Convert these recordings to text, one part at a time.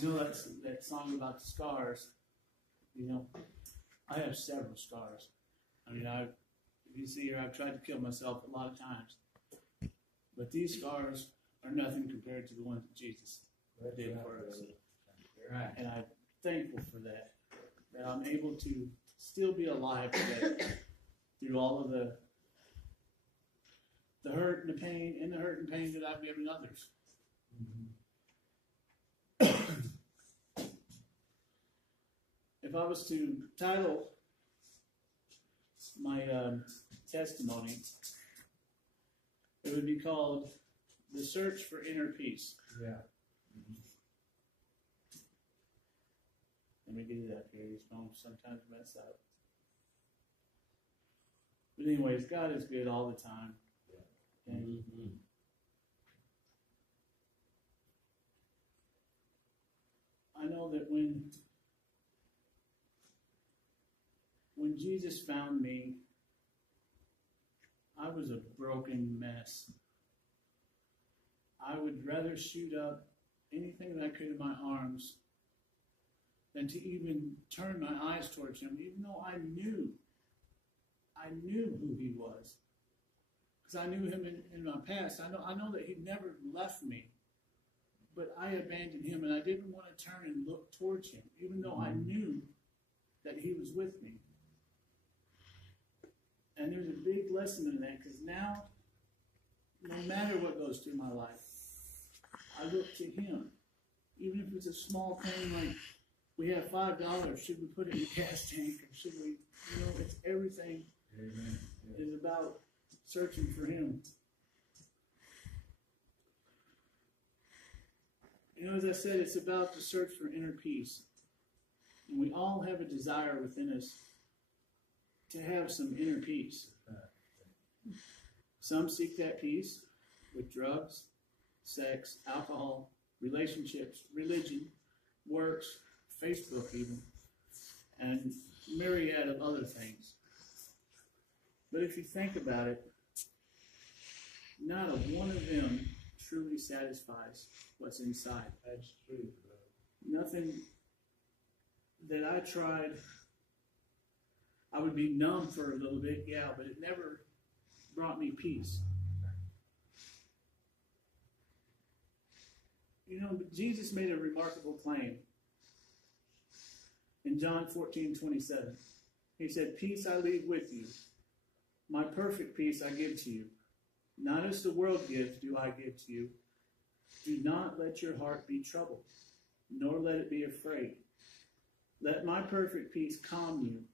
You know that song about the scars. You know, I have several scars. I mean, if you see here, I've tried to kill myself a lot of times, but these scars are nothing compared to the ones that Jesus did for us. Right. And I'm thankful for that I'm able to still be alive today through all of the hurt and the pain that I've given others. Mm-hmm. If I was to title my testimony, it would be called The Search for Inner Peace. Yeah. Mm-hmm. Let me get it up here. These phones sometimes mess up. But anyways, God is good all the time. Yeah. And mm-hmm. I know that when Jesus found me, I was a broken mess. I would rather shoot up anything that I could in my arms than to even turn my eyes towards him, even though I knew who he was. Because I knew him in my past. I know that he never left me, but I abandoned him, and I didn't want to turn and look towards him, even though I knew that he was with me. And there's a big lesson in that, because now, no matter what goes through my life, I look to him. Even if it's a small thing like, we have $5, should we put it in the gas tank, or should we, it's everything. Amen. Yeah. Is about searching for him. As I said, it's about the search for inner peace. And we all have a desire within us to have some inner peace. Some seek that peace with drugs, sex, alcohol, relationships, religion, works, Facebook even, and myriad of other things. But if you think about it, not a one of them truly satisfies what's inside. That's true. Nothing that I tried, I would be numb for a little bit, yeah, but it never brought me peace. But Jesus made a remarkable claim in John 14:27. He said, "Peace I leave with you. My perfect peace I give to you. Not as the world gives do I give to you. Do not let your heart be troubled, nor let it be afraid. Let my perfect peace calm you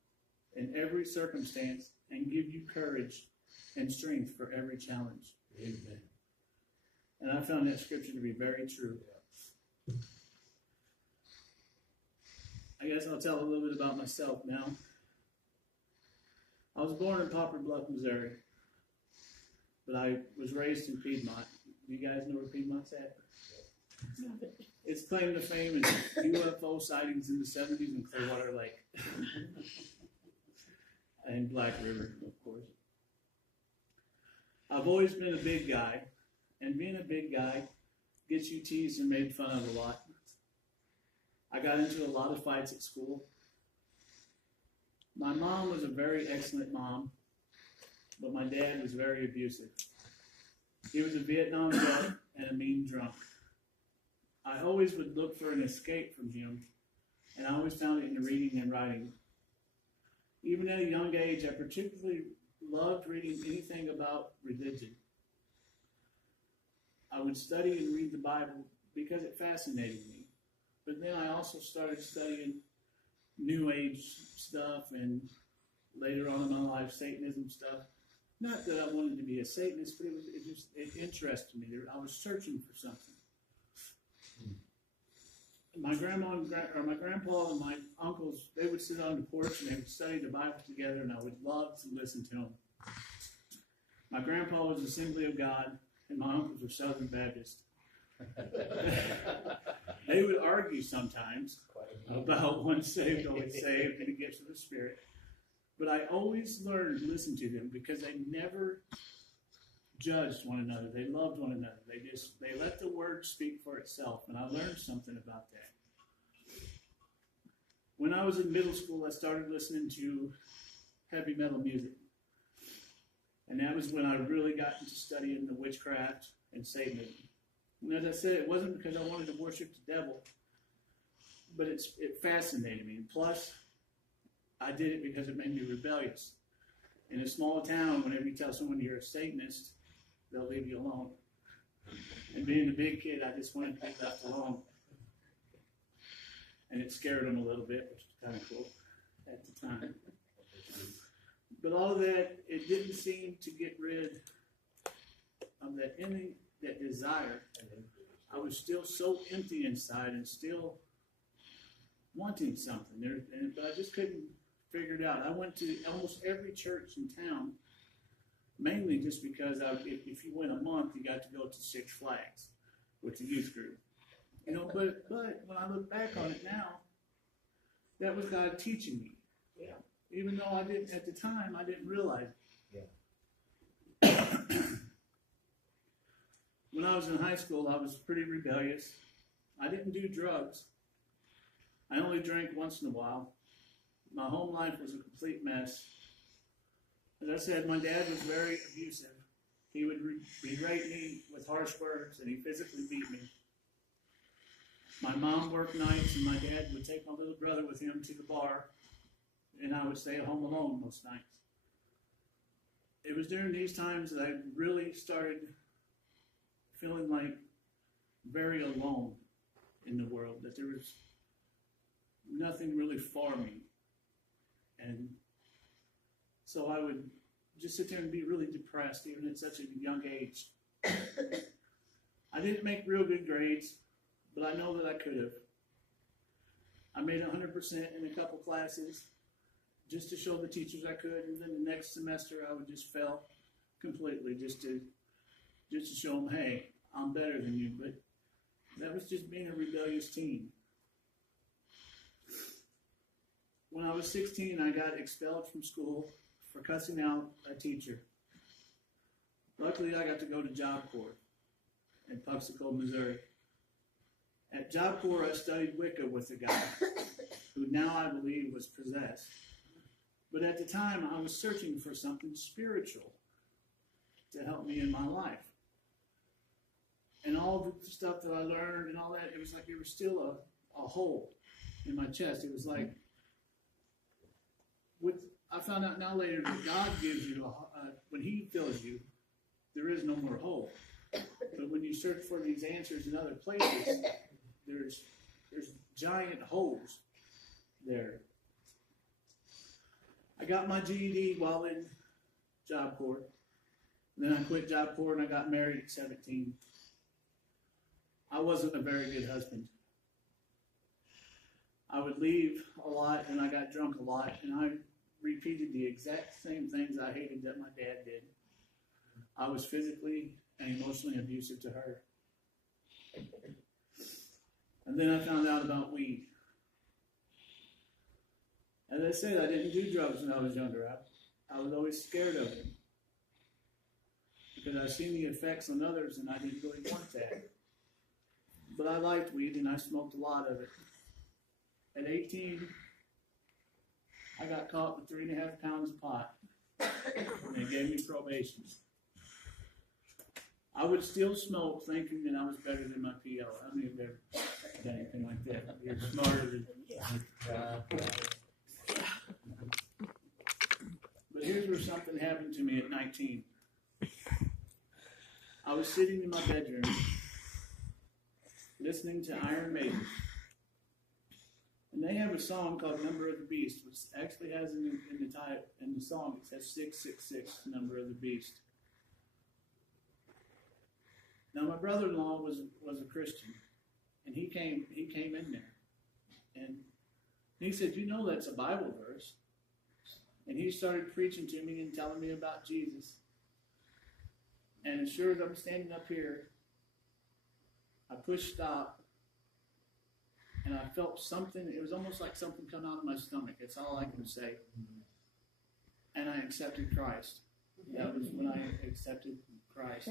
in every circumstance and give you courage and strength for every challenge." Amen. And I found that scripture to be very true. I guess I'll tell a little bit about myself now. I was born in Poplar Bluff, Missouri, but I was raised in Piedmont. Do you guys know where Piedmont's at? It's claim to fame in UFO sightings in the 70s in Clearwater Lake. And Black River, of course. I've always been a big guy, and being a big guy gets you teased and made fun of a lot. I got into a lot of fights at school. My mom was a very excellent mom, but my dad was very abusive. He was a Vietnam vet and a mean drunk. I always would look for an escape from him, and I always found it in reading and writing. Even at a young age, I particularly loved reading anything about religion. I would study and read the Bible because it fascinated me. But then I also started studying New Age stuff, and later on in my life, Satanism stuff. Not that I wanted to be a Satanist, but it interested me. I was searching for something. My grandma and my grandpa and my uncles, they would sit on the porch and they would study the Bible together, and I would love to listen to them. My grandpa was Assembly of God, and my uncles were Southern Baptist. They would argue sometimes about once saved, always saved, and the gifts of the Spirit. But I always learned to listen to them because they never judged one another. They loved one another. They let the word speak for itself, and I learned something about that. When I was in middle school, I started listening to heavy metal music. And that was when I really got into studying the witchcraft and Satanism. And as I said, it wasn't because I wanted to worship the devil, but it fascinated me. Plus, I did it because it made me rebellious. In a small town, whenever you tell someone you're a Satanist, they'll leave you alone. And being a big kid, I just wanted to be left alone. And it scared them a little bit, which was kind of cool at the time. But all of that, it didn't seem to get rid of that desire. I was still so empty inside and still wanting something. But I just couldn't figure it out. I went to almost every church in town, mainly just because if you went a month, you got to go to Six Flags with the youth group. You know, but when I look back on it now, that was God teaching me. Yeah. Even though I didn't at the time, I didn't realize it. Yeah. When I was in high school, I was pretty rebellious. I didn't do drugs. I only drank once in a while. My home life was a complete mess. As I said, my dad was very abusive. He would berate me with harsh words, and he physically beat me. My mom worked nights, and my dad would take my little brother with him to the bar, and I would stay at home alone most nights. It was during these times that I really started feeling like very alone in the world, that there was nothing really for me. And so I would just sit there and be really depressed, even at such a young age. I didn't make real good grades, but I know that I could have. I made 100% in a couple classes just to show the teachers I could, and then the next semester I would just fail completely just to show them, hey, I'm better than you. But that was just being a rebellious teen. When I was 16, I got expelled from school for cussing out a teacher. Luckily, I got to go to Job Corps in Puxico, Missouri. At Job Corps, I studied Wicca with a guy who now I believe was possessed. But at the time, I was searching for something spiritual to help me in my life. And all the stuff that I learned and all that, it was like there was still a hole in my chest. It was like, I found out now later that God gives you, when He fills you, there is no more hole. But when you search for these answers in other places, there's giant holes there. I got my GED while in Job Corps. Then I quit Job Corps and I got married at 17. I wasn't a very good husband. I would leave a lot and I got drunk a lot, and I repeated the exact same things I hated that my dad did. I was physically and emotionally abusive to her. And then I found out about weed. As I said, I didn't do drugs when I was younger. I was always scared of them because I seen the effects on others and I didn't really want that. But I liked weed and I smoked a lot of it. At 18, I got caught with 3.5 pounds of pot, and they gave me probation. I would still smoke thinking that I was better than my PO. I don't even ever done anything like that. You're smarter than But here's where something happened to me at 19. I was sitting in my bedroom listening to Iron Maiden. And they have a song called Number of the Beast, which actually has in the song, it says 666, Number of the Beast. Now my brother-in-law was a Christian, and he came in there, and he said, "You know that's a Bible verse." And he started preaching to me and telling me about Jesus. And as sure as I'm standing up here, I pushed stop, and I felt something. It was almost like something come out of my stomach. That's all I can say. And I accepted Christ. That was when I accepted Christ.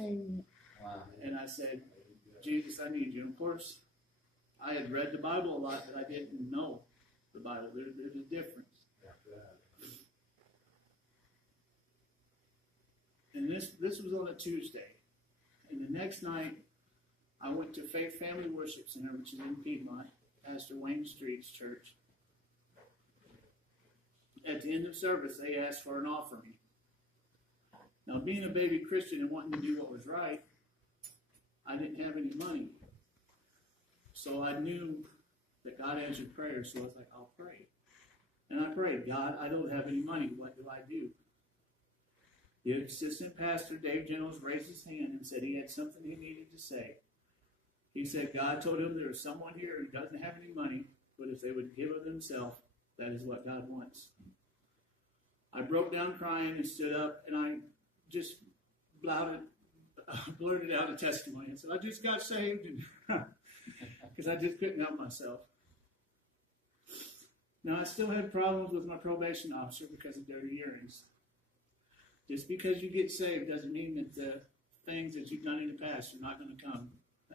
Wow. And I said, "Jesus, I need you." And of course, I had read the Bible a lot, but I didn't know the Bible. There's a difference. And this was on a Tuesday. And the next night, I went to Faith Family Worship Center, which is in Piedmont, Pastor Wayne Street's church. At the end of service, they asked for an offering. Now, being a baby Christian and wanting to do what was right, I didn't have any money. So I knew that God answered prayer, so I was like, I'll pray. And I prayed, God, I don't have any money. What do I do? The assistant pastor, Dave Jennings, raised his hand and said he had something he needed to say. He said God told him there is someone here who doesn't have any money, but if they would give of themselves, that is what God wants. I broke down crying and stood up, and I just blurted out a testimony. I said, I just got saved, because I just couldn't help myself. Now, I still had problems with my probation officer because of dirty earrings. Just because you get saved doesn't mean that the things that you've done in the past are not going to come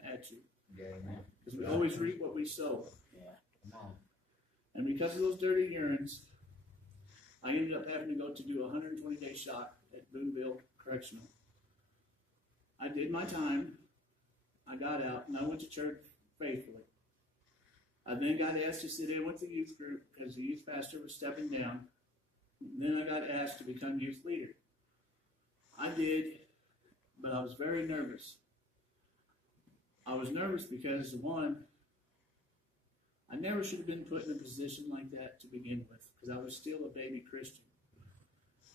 at you. Because we always reap what we sow. And because of those dirty urines, I ended up having to go to do a 120-day shot at Boonville Correctional. I did my time. I got out, and I went to church faithfully. I then got asked to sit in with the youth group because the youth pastor was stepping down. And then I got asked to become youth leader. I did, but I was very nervous. I was nervous because, one, I never should have been put in a position like that to begin with, because I was still a baby Christian.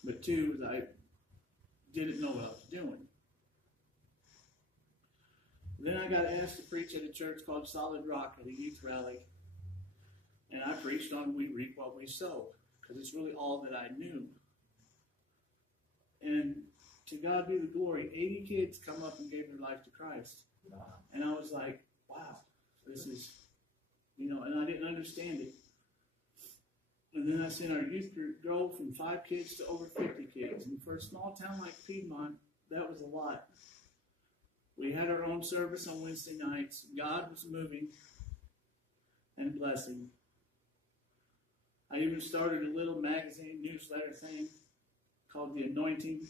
But two, I didn't know what I was doing. Then I got asked to preach at a church called Solid Rock at a youth rally. And I preached on we reap what we sow, because it's really all that I knew. And to God be the glory, 80 kids come up and gave their life to Christ. Wow. And I was like, wow, this is, and I didn't understand it. And then I seen our youth group grow from 5 kids to over 50 kids. And for a small town like Piedmont, that was a lot. We had our own service on Wednesday nights. God was moving and blessing. I even started a little magazine newsletter thing called The Anointing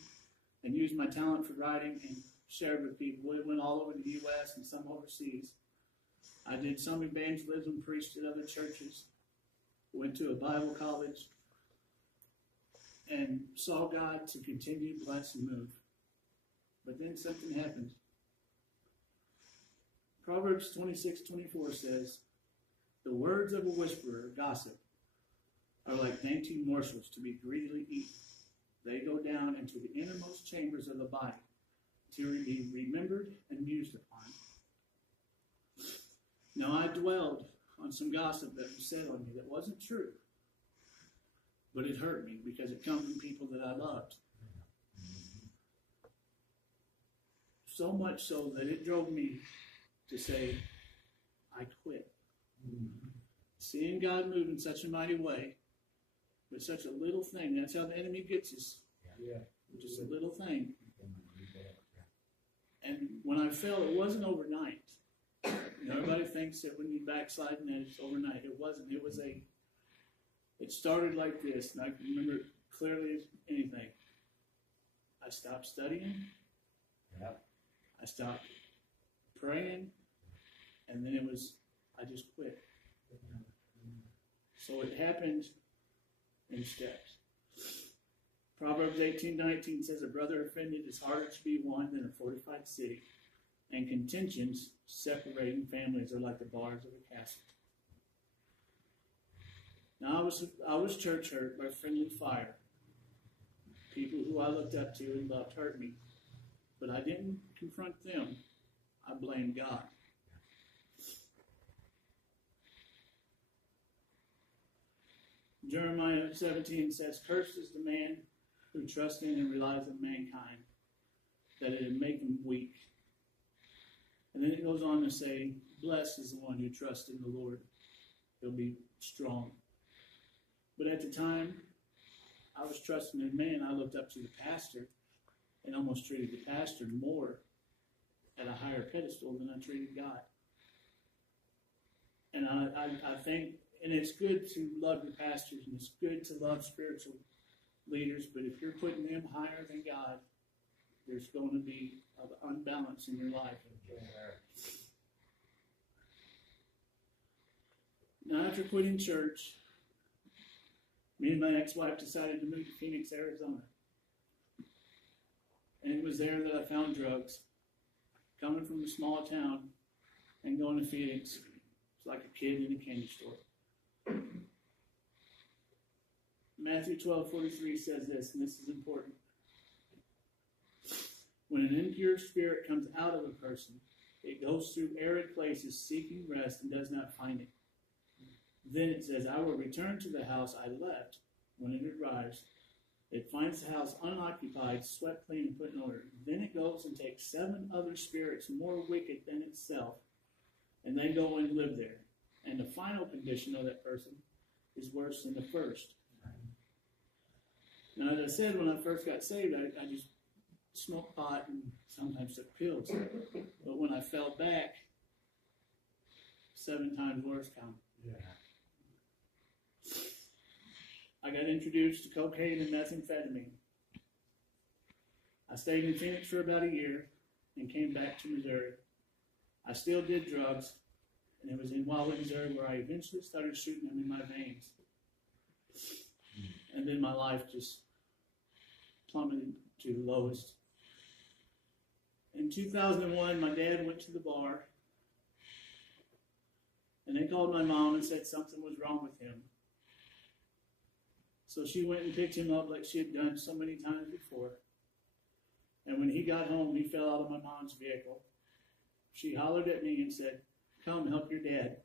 and used my talent for writing and shared with people. It went all over the U.S. and some overseas. I did some evangelism, preached at other churches, went to a Bible college, and saw God to continue to bless and move. But then something happened. Proverbs 26:24 says, the words of a whisperer, gossip, are like dainty morsels to be greedily eaten. They go down into the innermost chambers of the body to be remembered and mused upon. Now I dwelled on some gossip that was said on me that wasn't true, but it hurt me because it comes from people that I loved. So much so that it drove me to say, I quit. Seeing God move in such a mighty way, but such a little thing. That's how the enemy gets us. Yeah. Just a little thing. And when I fell, it wasn't overnight. Everybody thinks that when you backslide and it's overnight. It wasn't. It started like this, and I can remember it clearly as anything. I stopped studying. Yep. I stopped praying, and then I just quit. So it happened in steps. Proverbs 18:19 says, a brother offended is harder to be won than a fortified city, and contentions separating families are like the bars of a castle. Now I was church hurt by friendly fire. People who I looked up to and loved hurt me, but I didn't confront them. I blamed God. Jeremiah 17 says, cursed is the man who trusts in and relies on mankind, that it would make him weak. And then it goes on to say, blessed is the one who trusts in the Lord. He'll be strong. But at the time, I was trusting in man. I looked up to the pastor and almost treated the pastor more at a higher pedestal than I treated God. And I think And it's good to love your pastors, and it's good to love spiritual leaders, but if you're putting them higher than God, there's going to be an unbalance in your life. Now, after quitting church, me and my ex-wife decided to move to Phoenix, Arizona. And it was there that I found drugs. Coming from a small town and going to Phoenix, it's like a kid in a candy store. Matthew 12:43 says this, and this is important. When an impure spirit comes out of a person, it goes through arid places seeking rest and does not find it. Then it says, I will return to the house I left. When it arrives, it finds the house unoccupied, swept clean, and put in order. Then it goes and takes 7 other spirits more wicked than itself, and they go and live there. And the final condition of that person is worse than the first. Now, as I said, when I first got saved, I just smoked pot and sometimes took pills. But when I fell back, 7 times worse come. Yeah. I got introduced to cocaine and methamphetamine. I stayed in Phoenix for about a year and came back to Missouri. I still did drugs, and it was in Wildwood, Missouri, where I eventually started shooting them in my veins. And then my life just plummeted to the lowest. In 2001, my dad went to the bar, and they called my mom and said something was wrong with him. So she went and picked him up like she had done so many times before. And when he got home, he fell out of my mom's vehicle. She hollered at me and said, come help your dad.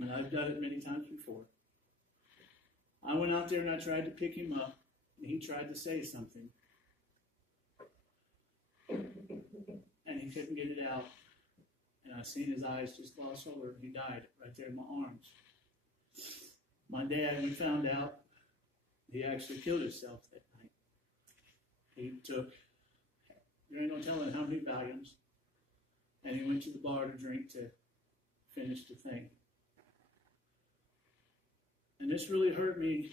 And I've done it many times before. I went out there and I tried to pick him up, and he tried to say something. And he couldn't get it out. And I seen his eyes just gloss over, and he died right there in my arms. My dad, we found out, he actually killed himself that night. He took, there ain't no telling how many Valiums, and he went to the bar to drink to finish the thing. And this really hurt me.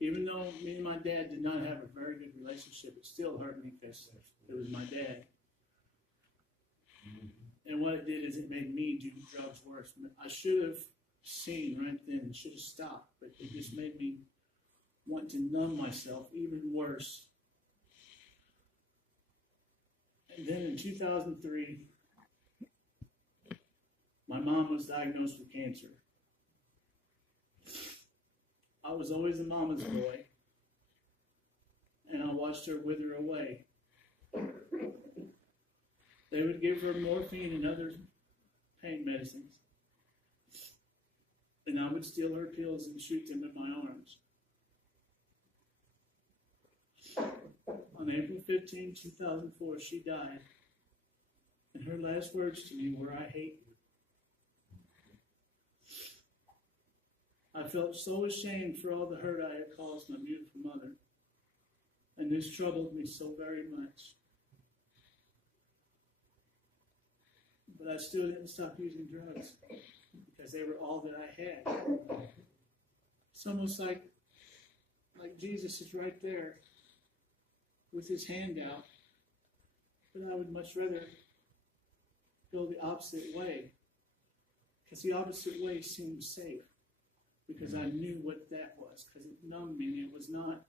Even though me and my dad did not have a very good relationship, it still hurt me because it was my dad. And what it did is it made me do drugs worse. I should have seen right then and should have stopped, but it just made me want to numb myself even worse. And then in 2003, my mom was diagnosed with cancer. I was always a mama's boy, and I watched her wither away. They would give her morphine and other pain medicines, and I would steal her pills and shoot them in my arms. On April 15, 2004, she died, and her last words to me were, I hate you. I felt so ashamed for all the hurt I had caused my beautiful mother, and this troubled me so very much. But I still didn't stop using drugs because they were all that I had. It's almost like Jesus is right there with his hand out, but I would much rather go the opposite way, because the opposite way seemed safe, because I knew what that was, because it numbed me, and it was not,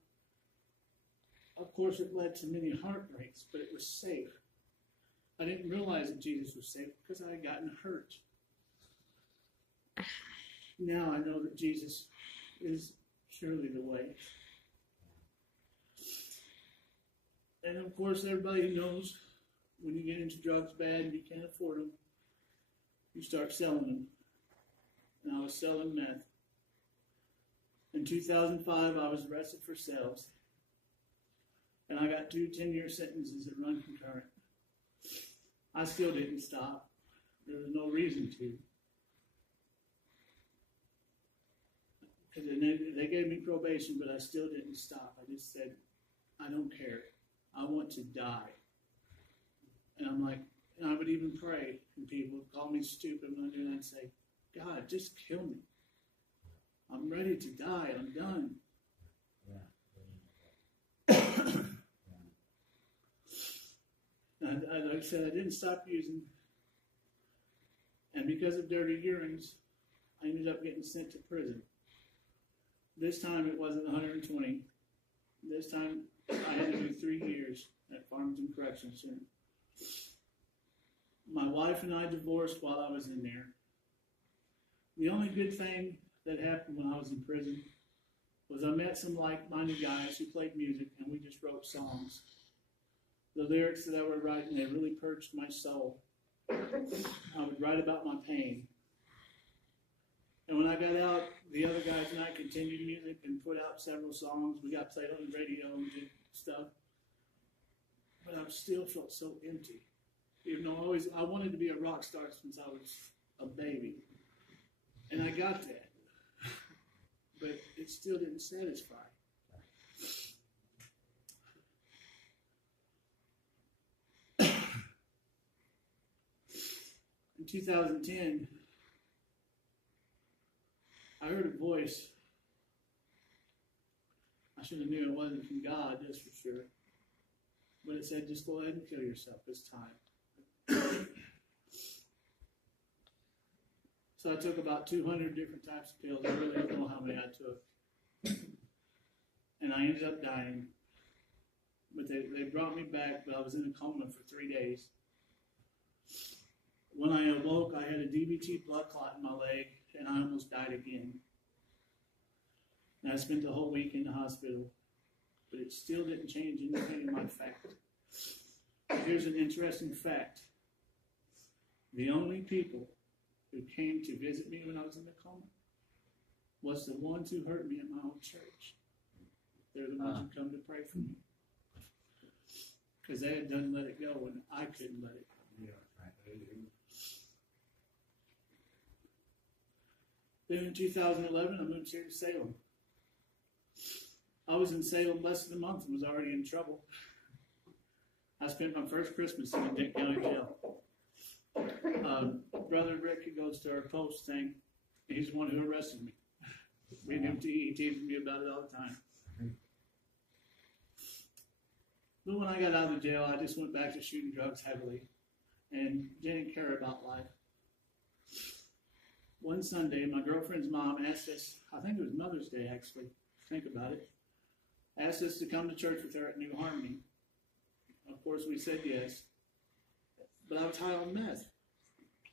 of course it led to many heartbreaks, but it was safe. I didn't realize that Jesus was safe because I had gotten hurt. Now I know that Jesus is surely the way. And of course, everybody knows when you get into drugs bad and you can't afford them, you start selling them. And I was selling meth. In 2005, I was arrested for sales. And I got 2 10-year sentences that run concurrent. I still didn't stop. There was no reason to. Because they gave me probation, but I still didn't stop. I just said, I don't care. I want to die. And I'm like, and I would even pray, and people would call me stupid, and I'd say, God, just kill me. I'm ready to die. I'm done. And like I said, I didn't stop using. And because of dirty urines, I ended up getting sent to prison. This time it wasn't 120. This time I had to do 3 years at Farmington Correctional Center. My wife and I divorced while I was in there. The only good thing that happened when I was in prison was I met some like-minded guys who played music, and we just wrote songs. The lyrics that I were writing, they really purged my soul. I would write about my pain. And when I got out, the other guys and I continued music and put out several songs. We got played on the radio and did stuff. But I still felt so empty. Even though I wanted to be a rock star since I was a baby. And I got that. But it still didn't satisfy. In 2010, I heard a voice. I should have knew it wasn't from God, that's for sure. But it said, just go ahead and kill yourself. It's time. So I took about 200 different types of pills. I really don't know how many I took. And I ended up dying. But they brought me back, but I was in a coma for 3 days. When I awoke, I had a DVT blood clot in my leg, and I almost died again. And I spent the whole week in the hospital, but it still didn't change anything in my fact. Here's an interesting fact. The only people who came to visit me when I was in the coma was the ones who hurt me at my own church. They're the ones who come to pray for me. Because they had done let it go, and I couldn't let it go. Then in 2011, I moved here to Salem. I was in Salem less than a month and was already in trouble. I spent my first Christmas in the Dick County Jail. Brother Rick, who goes to our post thing, he's the one who arrested me. He teases me about it all the time. But when I got out of the jail, I just went back to shooting drugs heavily and didn't care about life. One Sunday, my girlfriend's mom asked us, I think it was Mother's Day actually, think about it, asked us to come to church with her at New Harmony. Of course, we said yes. But I was high on meth.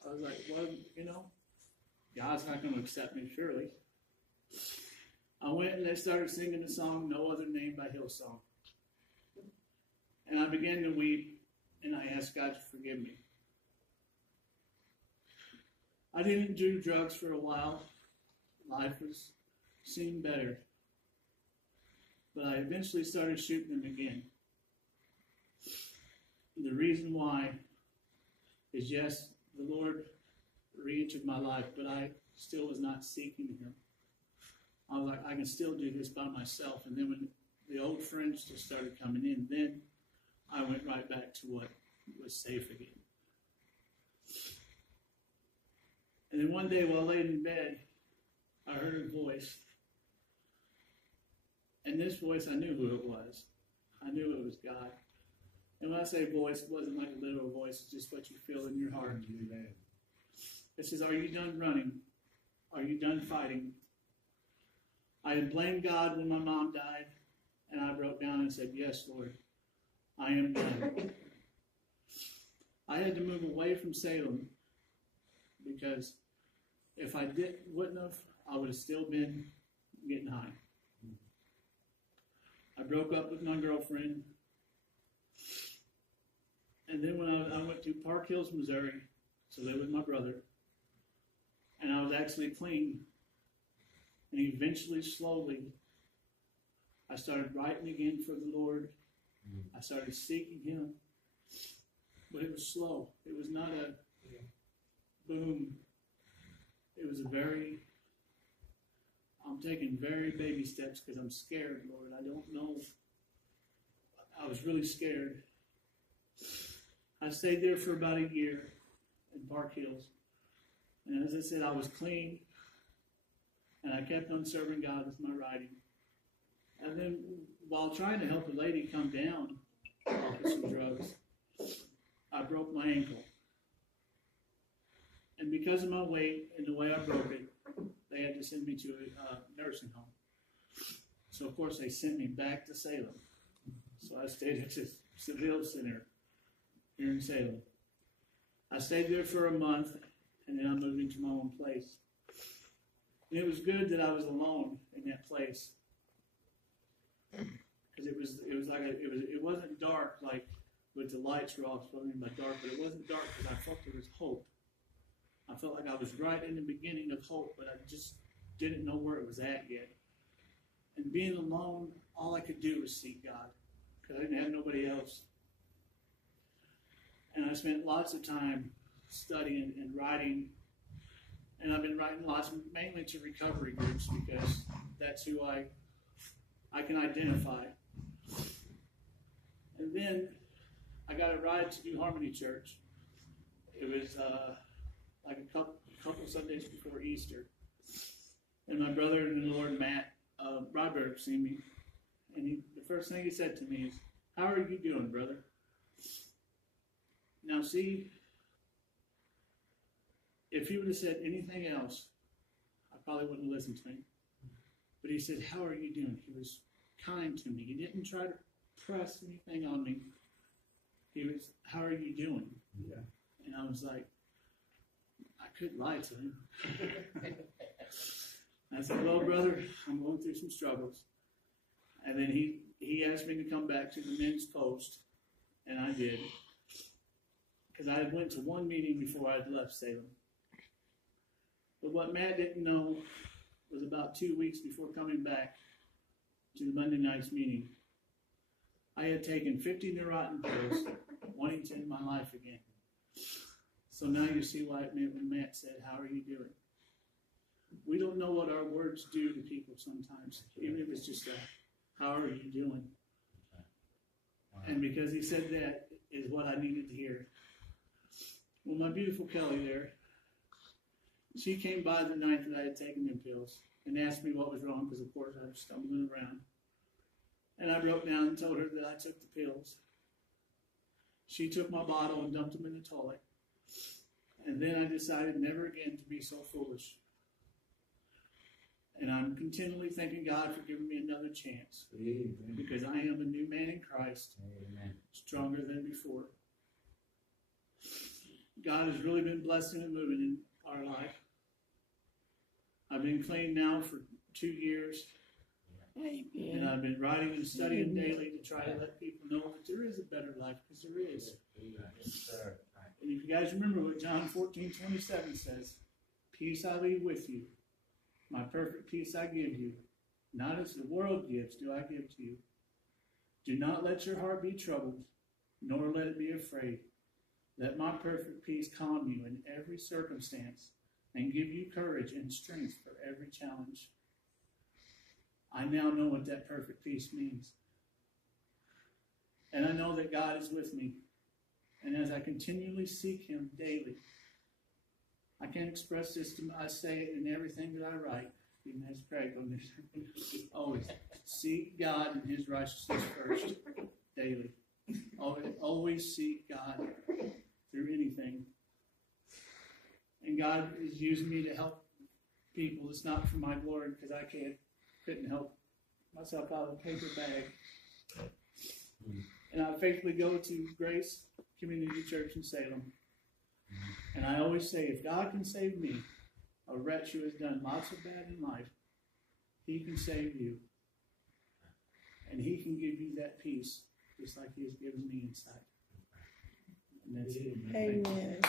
I was like, well, God's not going to accept me, surely. I went and they started singing the song, No Other Name by Hillsong. And I began to weep, and I asked God to forgive me. I didn't do drugs for a while. Life seemed better. But I eventually started shooting them again. The reason why is, yes, the Lord re-entered my life, but I still was not seeking Him. I was like, I can still do this by myself. And then when the old friends just started coming in, then I went right back to what was safe again. And then one day while laying in bed, I heard a voice. And this voice, I knew who it was. I knew it was God. And when I say voice, it wasn't like a literal voice. It's just what you feel in your heart. It says, are you done running? Are you done fighting? I had blamed God when my mom died. And I broke down and said, yes, Lord, I am done. I had to move away from Salem because if I wouldn't have, I would have still been getting high. I broke up with my girlfriend. And then when I went to Park Hills, Missouri, to live with my brother, and I was actually clean, and eventually, slowly, I started writing again for the Lord. I started seeking Him, but it was slow. It was not a boom. It was I'm taking very baby steps because I'm scared, Lord. I don't know. I was really scared. I stayed there for about a year in Park Hills. And as I said, I was clean, and I kept on serving God with my writing. And then while trying to help a lady come down off of some drugs, I broke my ankle. And because of my weight and the way I broke it, they had to send me to a nursing home. So, of course, they sent me back to Salem. So I stayed at the Seville Center here in Salem. I stayed there for a month, and then I moved into my own place. And it was good that I was alone in that place, because it wasn't dark like with the lights were off, so I mean by dark, but it wasn't dark because I felt there was hope. I felt like I was right in the beginning of hope, but I just didn't know where it was at yet. And being alone, all I could do was seek God, because I didn't have nobody else. And I spent lots of time studying and writing. And I've been writing lots, mainly to recovery groups, because that's who I can identify. And then I got a ride to New Harmony Church. It was like a couple Sundays before Easter. And my brother in the Lord, Matt, Rodberg, seen me. And the first thing he said to me is, "How are you doing, brother?" Now, see, if he would have said anything else, I probably wouldn't have listened to him. But he said, "How are you doing?" He was kind to me. He didn't try to press anything on me. He was, "How are you doing?" Yeah. And I was like, I couldn't lie to him. I said, "Well, brother, I'm going through some struggles." And then he asked me to come back to the men's post, and I did. Because I had went to one meeting before I had left Salem. But what Matt didn't know was about 2 weeks before coming back to the Monday night's meeting, I had taken 50 Neurontin pills, wanting to end my life again. So now you see why it meant when Matt said, "How are you doing?" We don't know what our words do to people sometimes, even if it's just a, "How are you doing?" And because he said that is what I needed to hear. Well, my beautiful Kelly there, she came by the night that I had taken them pills and asked me what was wrong, because of course I was stumbling around. And I broke down and told her that I took the pills. She took my bottle and dumped them in the toilet. And then I decided never again to be so foolish. And I'm continually thanking God for giving me another chance. Amen. Because I am a new man in Christ, Amen. stronger than before. God has really been blessing and moving in our life. I've been clean now for 2 years. And I've been writing and studying daily to try to let people know that there is a better life, because there is. Yes, sir. And if you guys remember what John 14:27 says, "Peace I leave with you. My perfect peace I give you. Not as the world gives do I give to you. Do not let your heart be troubled, nor let it be afraid. Let my perfect peace calm you in every circumstance and give you courage and strength for every challenge." I now know what that perfect peace means. And I know that God is with me. And as I continually seek Him daily, I can't express this I say it in everything that I write, even as Craig on this. Always seek God and His righteousness first, daily. Always seek God through anything. And God is using me to help people. It's not for my glory, because I couldn't help myself out of a paper bag. And I faithfully go to Grace Community Church in Salem. And I always say, if God can save me, a wretch who has done lots of bad in life, He can save you. And He can give you that peace, just like He has given me inside. And that's it. Amen.